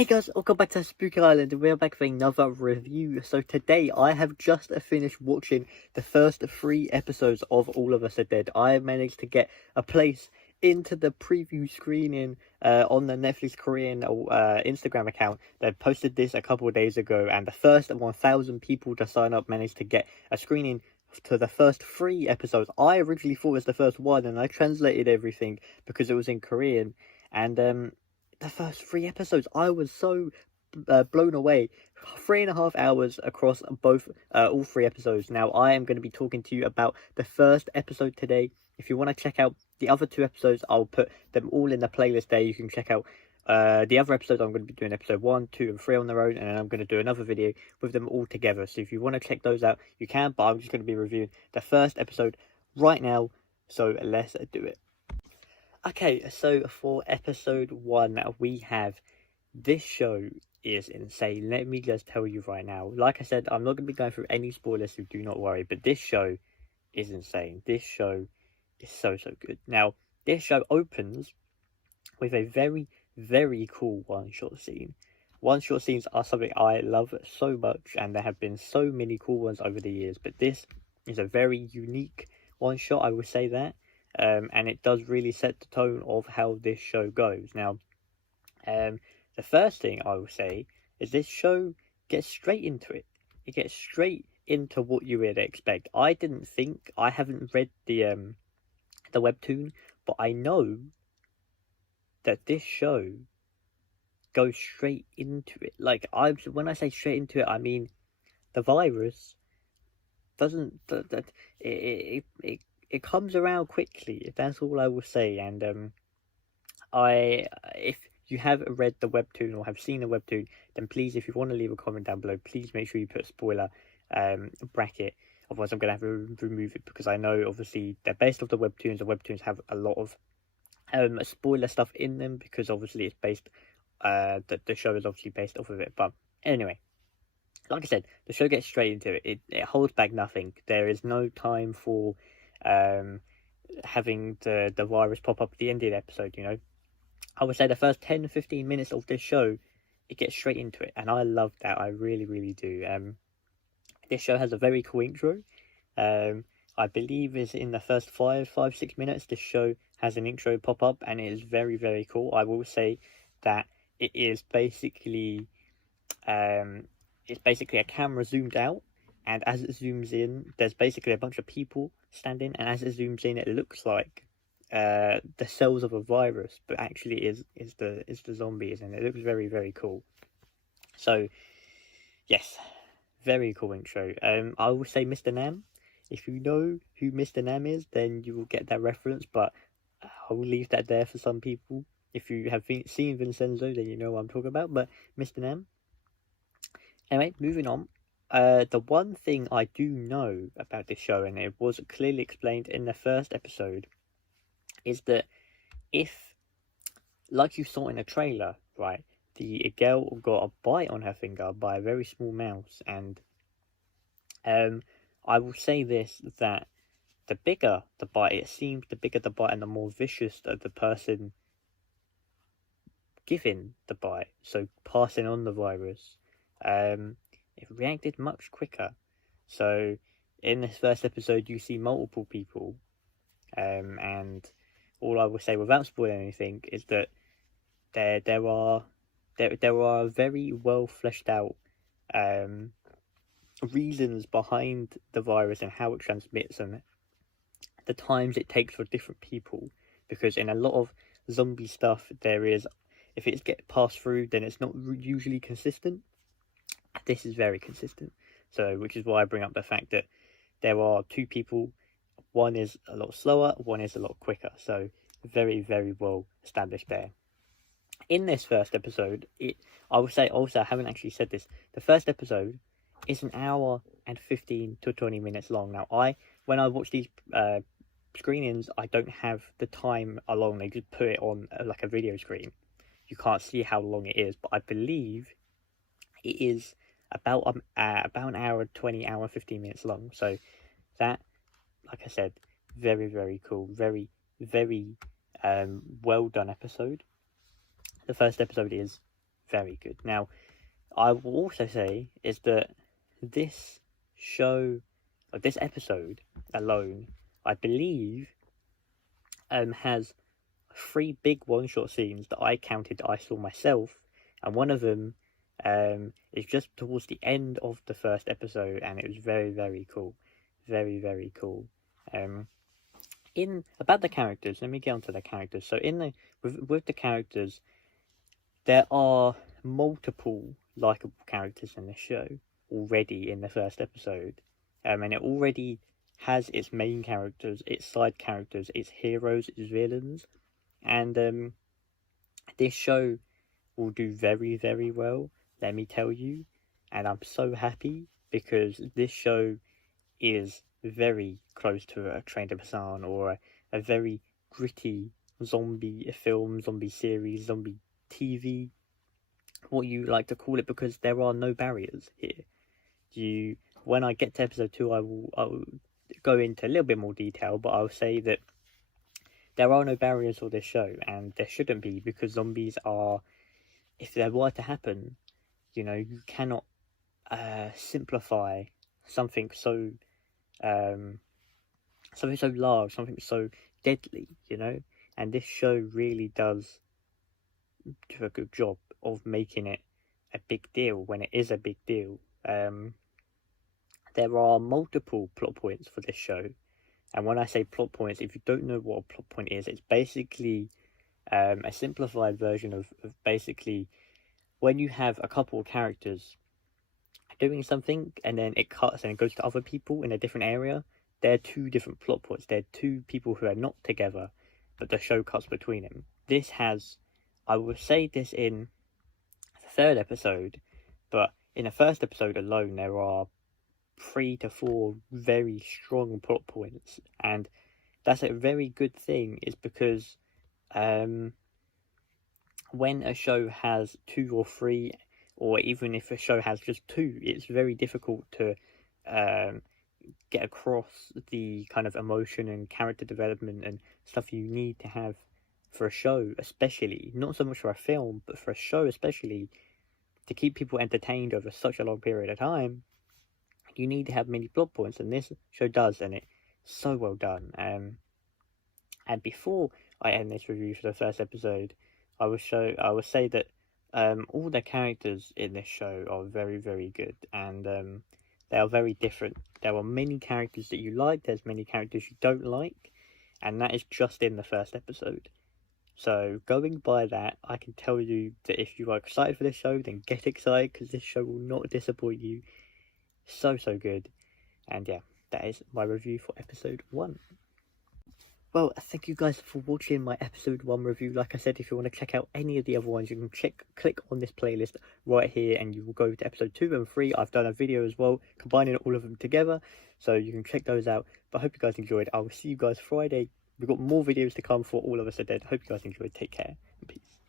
Hey guys, welcome back to Spooky Island, and we're back for another review. So today I have just finished watching the first 3 episodes of All of Us Are Dead. I managed to get a place into the preview screening on the Netflix Korean Instagram account. They posted this a couple of days ago, and the first 1,000 people to sign up managed to get a screening to the first 3 episodes. I originally thought it was the first one, and I translated everything because it was in Korean, and the first 3 episodes, I was so blown away. 3.5 hours across both all 3 episodes. Now I am going to be talking to you about the first episode today. If you want to check out the other 2 episodes, I'll put them all in the playlist there. You can check out the other episodes. I'm going to be doing episode 1, 2 and 3 on their own, and then I'm going to do another video with them all together. So if you want to check those out, you can, but I'm just going to be reviewing the first episode right now, so let's do it. Okay, so for episode 1, we have this show is insane. Let me just tell you right now. Like I said, I'm not going to be going through any spoilers, so do not worry. But this show is insane. This show is so good. Now, this show opens with a very, very cool one-shot scene. One-shot scenes are something I love so much, and there have been so many cool ones over the years. But this is a very unique one-shot, I would say that. And it does really set the tone of how this show goes. Now, the first thing I will say is this show gets straight into it. It gets straight into what you would expect. I haven't read the webtoon, but I know that this show goes straight into it. Like, when I say straight into it, I mean the virus doesn't it comes around quickly. That's all I will say. And if you have read the webtoon or have seen the webtoon, then please, if you want to leave a comment down below, please make sure you put a spoiler bracket. Otherwise, I'm gonna have to remove it, because I know obviously they're based off the webtoons. The webtoons have a lot of spoiler stuff in them, because obviously it's based. The show is obviously based off of it. But anyway, like I said, the show gets straight into it. It holds back nothing. There is no time for having the virus pop up at the end of the episode. You know, I would say the first 10-15 minutes of this show, it gets straight into it, and I love that. I really do. This show has a very cool intro. I believe is in the first 5-6 minutes, this show has an intro pop up, and it is very cool. I will say that it is basically a camera zoomed out, and as it zooms in, there's basically a bunch of people standing, and as it zooms in, it looks like the cells of a virus, but actually is the zombies, and it looks very cool. So yes, very cool intro. I will say Mr. Nam. If you know who Mr. Nam is, then you will get that reference, but I will leave that there for some people. If you have seen Vincenzo, then you know what I'm talking about. But Mr. Nam. Anyway, moving on. The one thing I do know about this show, and it was clearly explained in the first episode, is that if, like you saw in the trailer, right, the girl got a bite on her finger by a very small mouse, and I will say this, that the bigger the bite, it seems the bigger the bite and the more vicious the person giving the bite, so passing on the virus, it reacted much quicker. So in this first episode, you see multiple people, and all I will say without spoiling anything is that there are very well fleshed out reasons behind the virus and how it transmits, and the times it takes for different people. Because in a lot of zombie stuff, there is, if it's get passed through, then it's not usually consistent. This is very consistent, so which is why I bring up the fact that there are 2 people. One is a lot slower, one is a lot quicker. So very well established there. In this first episode, I would say also, I haven't actually said this, the first episode is an hour and 15 to 20 minutes long. Now, when I watch these screenings, I don't have the time along. They just put it on like a video screen. You can't see how long it is, but I believe it is about an hour 20, hour 15 minutes long. So that, like I said, very cool, very well done episode. The first episode is very good. Now, I will also say is that this show, or this episode alone, I believe, has 3 big one-shot scenes that I counted that I saw myself, and one of them is just towards the end of the first episode, and it was very, very cool. Very, very cool. In about the characters, let me get onto the characters. So with the characters, there are multiple likable characters in the show already in the first episode, and it already has its main characters, its side characters, its heroes, its villains, and this show will do very, very well, let me tell you. And I'm so happy because this show is very close to a Train to Busan, or a very gritty zombie film, zombie series, zombie TV, what you like to call it, because there are no barriers here. When I get to episode 2, I will go into a little bit more detail, but I'll say that there are no barriers for this show, and there shouldn't be, because zombies are, if there were to happen, you know, you cannot simplify something so large, something so deadly, you know. And this show really does do a good job of making it a big deal when it is a big deal. There are multiple plot points for this show, and when I say plot points, if you don't know what a plot point is, it's basically a simplified version of basically when you have a couple of characters doing something and then it cuts and it goes to other people in a different area. They're 2 different plot points. They're 2 people who are not together, but the show cuts between them. This has, I will say this in the 3rd episode, but in the 1st episode alone, there are 3 to 4 very strong plot points, and that's a very good thing. Is because when a show has 2 or 3, or even if a show has just 2, it's very difficult to get across the kind of emotion and character development and stuff you need to have for a show, especially, not so much for a film, but for a show especially, to keep people entertained over such a long period of time. You need to have many plot points, and this show does, and it's so well done. And before I end this review for the 1st episode, I will say that all the characters in this show are very, very good, and they are very different. There are many characters that you like, there's many characters you don't like, and that is just in the 1st episode. So going by that, I can tell you that if you are excited for this show, then get excited, because this show will not disappoint you. So good. And yeah, that is my review for episode 1. Well, thank you guys for watching my episode 1 review. Like I said, if you want to check out any of the other ones, you can click on this playlist right here, and you will go to episode 2 and 3. I've done a video as well, combining all of them together, so you can check those out. But I hope you guys enjoyed. I will see you guys Friday. We've got more videos to come for All of Us Are Dead. Hope you guys enjoyed. Take care and peace.